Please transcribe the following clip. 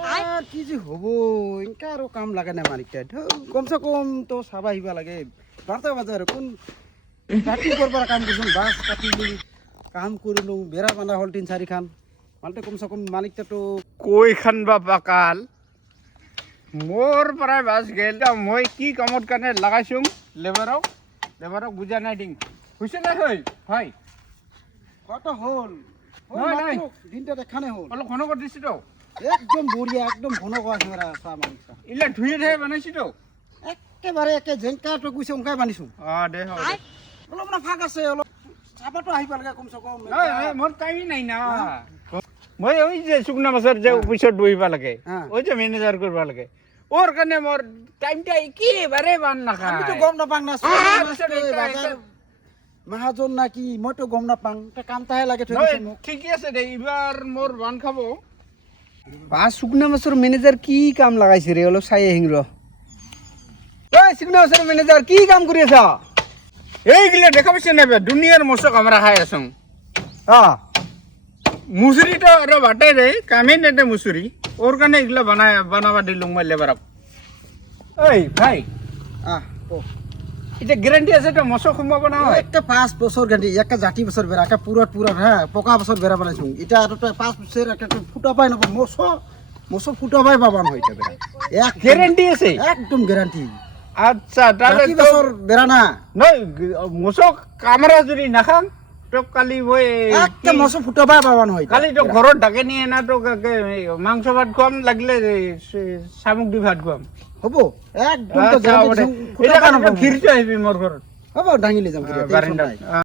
আমাৰ কি যে হব ইনকা আৰু কাম লাগে না মালিকটা কমসে কম তো চাবা আহিবা লাগে 12টা বাজে আৰু কোন ৰাতিপুৱাৰ পৰা কাম কৰিছো বাছ কাটিলো কাম কৰিলো বেৰা বান্ধা হ'ল 3-4 খান মালটা কমসে কম মালিকটা তো কৈ খান বা পাকাল মোৰ পৰা বাছ গেল মই কি কামত কাৰণে লগাইছোঁ লেবাৰক বুজা নাই দিম হৈছে নাই হয় কত হ'ল নাই, নাই। দিনটা দেখানে হ'ল অলপ ঘন কৰি দিছোঁ তো একদম বঢ়িয়া একদম ঘন কৰা আছে চা মালিক চা ইলা ধুই ধুই বনাইছোঁ তো একেবাৰে একে জেংকাটো গৈছে উনকাই বান্ধিছো দে হ'ব দে অলপ না ফাক আছে অলপ চাবাটো আহিবা লাগে কমসে কম মোৰ টাইমেই নাই না মই ওই যে শুকনা মাছৰ যে অফিচত বহিব লাগে ওই যে মেনেজাৰ কৰিব লাগে ওৰ কাৰণে মোৰ টাইমটা একেবাৰে বান নাখায় আমিতো গম নাপাং না বাজাৰ মাহাজন নাকি মইতো গম নাপাং কামটাহে লাগে থৈ দিছে মোক ঠিকে আছে দে এইবাৰ মোৰ বান খাব শুকনা মাছৰ মেনেজাৰ কি কাম লাগাইছে ৰে অলপ চাই আহিম ৰ শুকনা মাছৰ মেনেজাৰ কি কাম কৰি আছা এইগিলা দেখা পাইছে নাই দুনিয়াৰ মচক আমরা খাই আছো মুসুরি তো আর বাটে রে কামে নেটে মুসুরি ওর কারণে এগুলা বানাবা দিলুম মই লেবারক ওই ভাই এটা গ্যারান্টি আছে তো মশক সোমাব না হয় একটা 5 বছর গ্যারান্টি একটা জাতি বছর বেড়া একটা পুরা হ্যাঁ পকা বছর বেড়া বানাইছো এটা আর 5 বছর একটা ফুটা পাই না মশো ফুটা পাই পাবান হয় এটা বেড়া এক গ্যারান্টি আছে একদম গ্যারান্টি আচ্ছা তাহলে জাতি বছর বেড়া না নয় মশক কামরা যদি নাখাম তো কালি মই একটা মশো ফুটা পাই পাবান হয় কালি তো ঘৰত ডাকে নিয়ে না তো মাংস ভাত খুৱাম লাগিলে শামুক দি ভাত খুৱাম হ'ব একদম তো জাতি এটা কাৰণে ফিৰটো আহিবি মোৰ ঘৰত হ'ব ডাঙিলে যাম বাৰিন্দাত